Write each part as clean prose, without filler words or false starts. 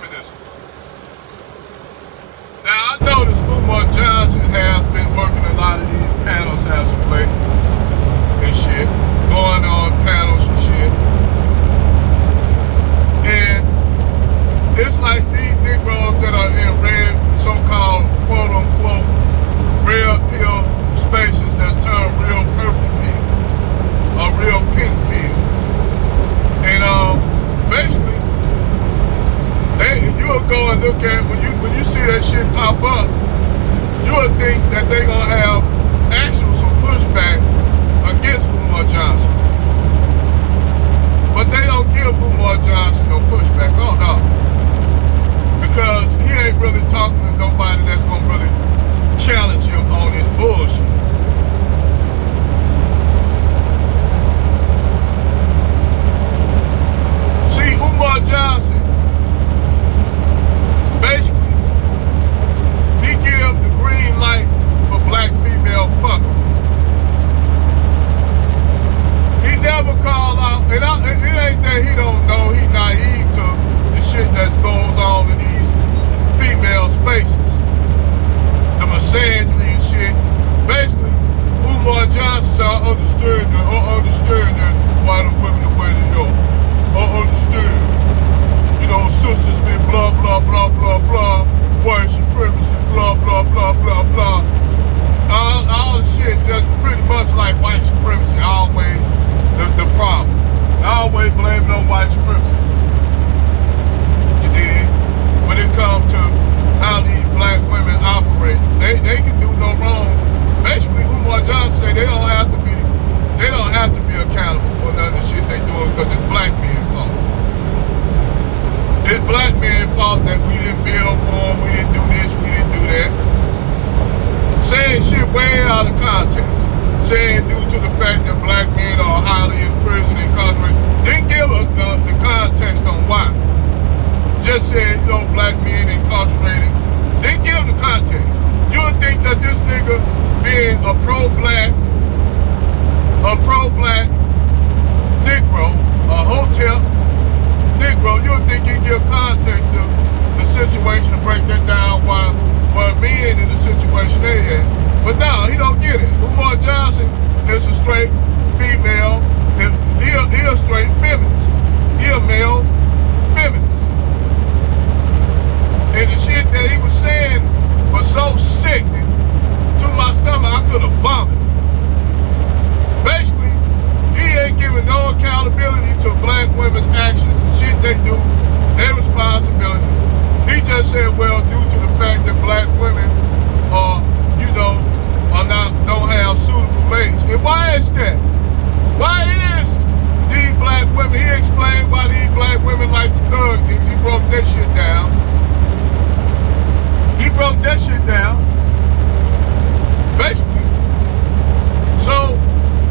feminism. Now, I noticed Umar Johnson has been working a lot of these panels as of late and shit, going on panels and shit. And it's like these Negroes that are in red, so-called, quote-unquote, red pill spaces that turn real purple pill, or real pink pill. And basically, you'll go and look at, when you see that shit pop up, you'll think that they're going to have actual some pushback against Umar Johnson. But they don't give Umar Johnson no pushback. Oh no. Because he ain't really talking to nobody that's going to really challenge him on his bullshit. See, Umar Johnson, basically, he gives the green light for black female fucking. He never called out, and it ain't that he don't know, he's naive to the shit that goes on in these female spaces. The misandry and shit. Basically, Umar Johnson said, I understand that why the women the way they go. I understand. You know, sisters been blah, blah, blah, blah, blah. White supremacy, blah, blah, blah, blah, blah. All the shit that's pretty much like white supremacy, always the problem. I always blame it on white supremacy. You dig? When it comes to how these black women operate, they can do no wrong. Basically, Umar Johnson said they don't have to be accountable for none of the shit they doing because it's black men's fault. It's black men's fault that we didn't build for them, we didn't do this, we didn't do that. Saying shit way out of context. Saying due to the fact that black men are highly imprisoned and incarcerated. Didn't give us the context on why. Just said, you know, black men incarcerated. Didn't give the context. You would think that this nigga being a pro-black Negro, a hotel Negro, you would think he'd give context to the situation to break that down while men in the situation they had. But no, he don't get it. Umar Johnson is a straight female, he a straight feminist. He a male feminist. And the shit that he was saying was so sickening to my stomach, I could have vomited. Basically, he ain't giving no accountability to black women's actions, the shit they do, their responsibility. He just said, well, due to the fact that black women are, don't have suitable mates. And why is that? Why is these black women, he explained why these black women like the thug things. He broke that shit down. Basically. So,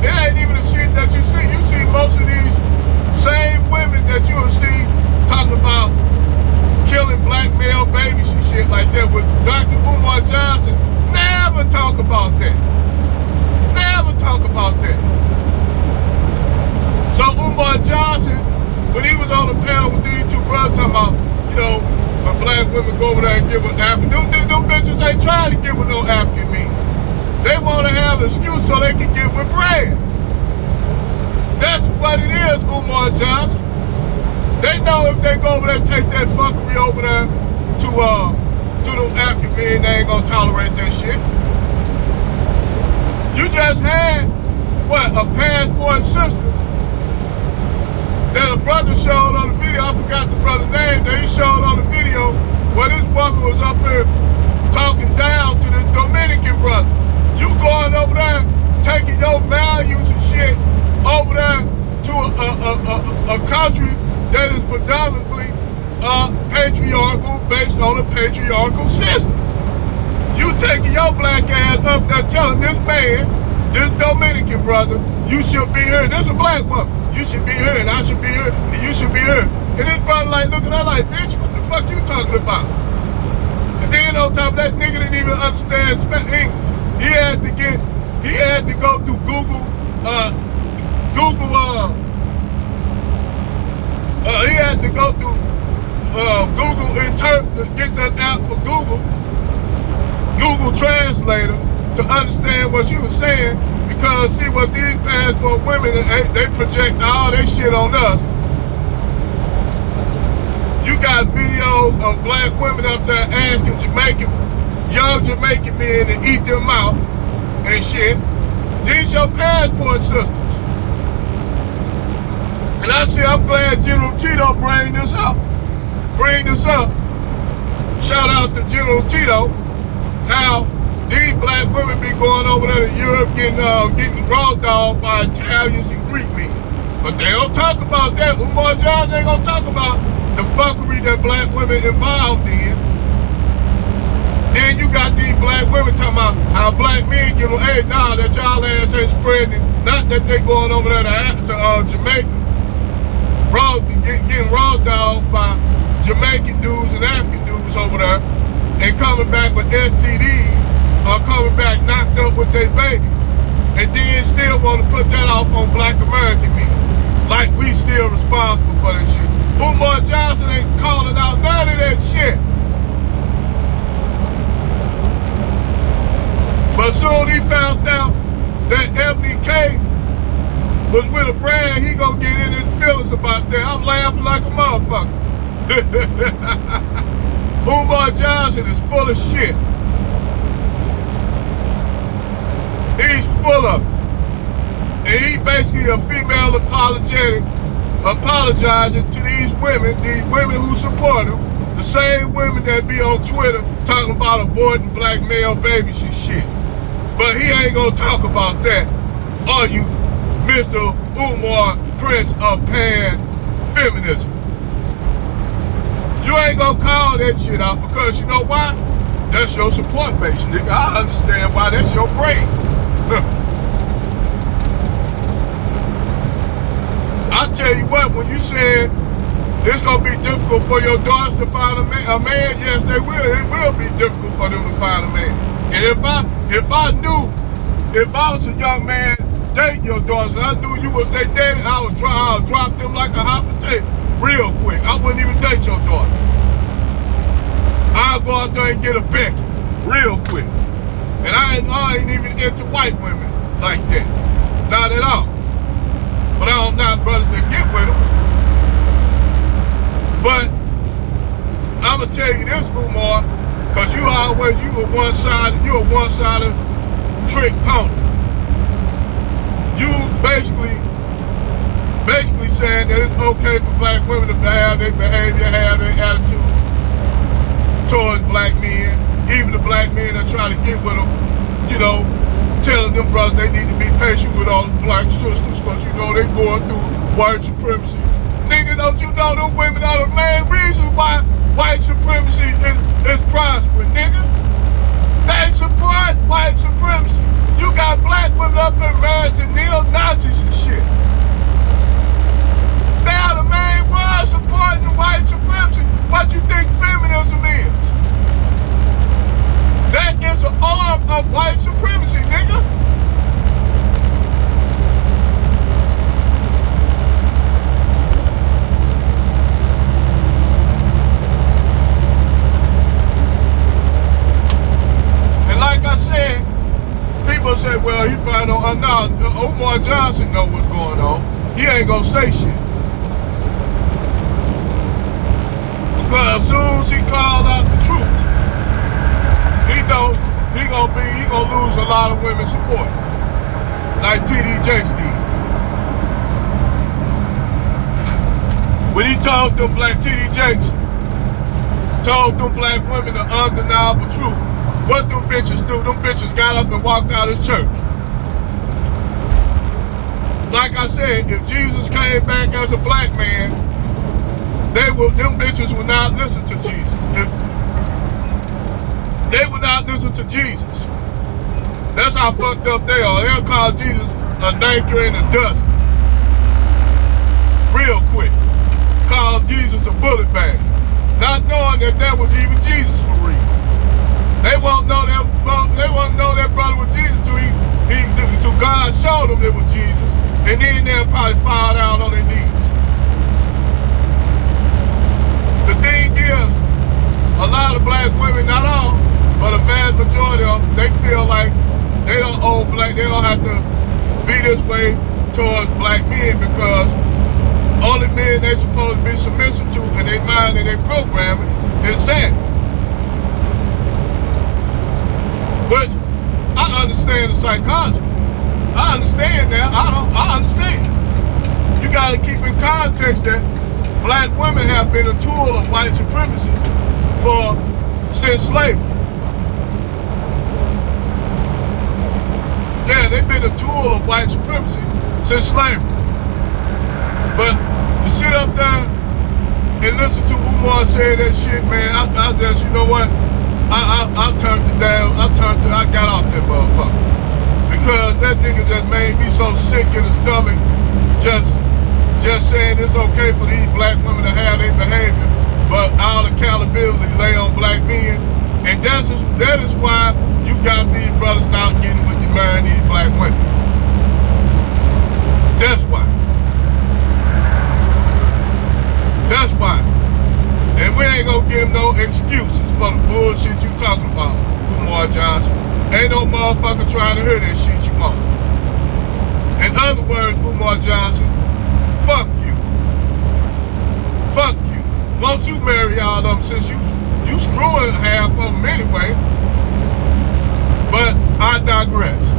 it ain't even the shit that you see. You see most of these same women that you will see talking about killing black male babies and shit like that. With Dr. Umar Johnson, never talk about that. Never talk about that. So Umar Johnson, when he was on the panel with these two brothers talking about, when black women go over there and give an African, them bitches ain't trying to give with no African meat. They want to have an excuse so they can get with bread. That's what it is, Umar Johnson. They know if they go over there and take that fuckery over there to them African men, they ain't gonna tolerate that shit. You just had, a passport system that a brother showed on the video. I forgot the brother's name that he showed on the video where this woman was up here talking down to this Dominican brother. You going over there, taking your values and shit over there to a country that is predominantly patriarchal, based on a patriarchal system. You taking your black ass up there telling this man, this Dominican brother, you should be here. This is a black woman. You should be here, and I should be here, and you should be here. And this brother like looking at her like, bitch, what the fuck you talking about? And then on top of that, nigga didn't even understand English. He had to go through Google, he had to go through get that app for Google Translator to understand what she was saying, because see what these passport women, they project all their shit on us. You got videos of black women up there asking young Jamaican men to eat them out and shit. These your passport sisters. And I'm glad General Tito bring this up. Shout out to General Tito, how these black women be going over there to Europe getting raw dogged by Italians and Greek men. But they don't talk about that. Umar Johnson ain't gonna talk about the fuckery that black women involved in. Then you got these black women talking about how black men give them, hey, nah, that y'all ass ain't spreading. Not that they going over there to Jamaica, getting raw dogged by Jamaican dudes and African dudes over there, and coming back with STDs, or coming back knocked up with their babies, and then still want to put that off on black American men, like we still responsible for that shit. Umar Johnson ain't calling out none of that shit. But soon he found out that Ebony K was with a brand, he gonna get in his feelings about that. I'm laughing like a motherfucker. Umar Johnson is full of shit. He's full of it. And he basically a female apologizing to these women who support him, the same women that be on Twitter talking about aborting black male babies and shit. But he ain't gonna talk about that, are you, Mr. Umar, Prince of Pan-Feminism? You ain't gonna call that shit out, because you know why? That's your support base, nigga. I understand why. That's your brain. I tell you what, when you said it's gonna be difficult for your daughters to find a man, yes, they will. It will be difficult for them to find a man. And if I was a young man dating your daughters and I knew you was their daddy, I would drop them like a hot potato real quick. I wouldn't even date your daughter. I'll go out there and get a Becky real quick. And I ain't even into white women like that. Not at all. But I don't knock brothers that get with them. But I'ma tell you this, Umar, because you're a one-sided trick pony. You basically saying that it's okay for black women to have their behavior, have their attitude towards black men, even the black men that try to get with them, you know, telling them brothers they need to be patient with all the black sisters, because you know they going through white supremacy. Nigga, don't you know them women are the main reason why white supremacy is prospering, nigga? They support white supremacy. You got black women up there married to neo-Nazis and shit. They are the main ones supporting the white supremacy. What you think feminism is? That is an arm of white supremacy, nigga. And like I said, people say, well, he probably don't know. Umar Johnson know what's going on. He ain't gonna say shit. Because as soon as he calls out the truth, he know he gonna lose a lot of women's support, like TD Jakes did. When he told them TD Jakes told them black women the undeniable truth, what them bitches do? Them bitches got up and walked out of church. Like I said, if Jesus came back as a black man, them bitches would not listen to Jesus. They would not listen to Jesus. That's how fucked up they are. They'll call Jesus a anchor in the dust. Real quick. Call Jesus a bullet bag. Not knowing that was even Jesus for real. They won't know that brother was Jesus till God showed them it was Jesus. And then they'll probably fall down on their knees. The thing like they don't have to be this way towards black men because only men they supposed to be submissive to in their mind and their programming is that. But I understand the psychology. I understand that. I understand. You got to keep in context that black women have been a tool of white supremacy since slavery. Yeah, they've been a tool of white supremacy since slavery. But to sit up there and listen to Umar say that shit, man, I just, you know what? I turned it down. I got off that motherfucker. Because that nigga just made me so sick in the stomach just saying it's okay for these black women to have their behavior, but all accountability lay on black men. And that is why you got these brothers not getting with you marrying these black women. That's why. That's why. And we ain't gonna give no excuses for the bullshit you talking about, Umar Johnson. Ain't no motherfucker trying to hear that shit you want. In other words, Umar Johnson, fuck you. Fuck you. Won't you marry all of them since you screwing half of them anyway? But I digress.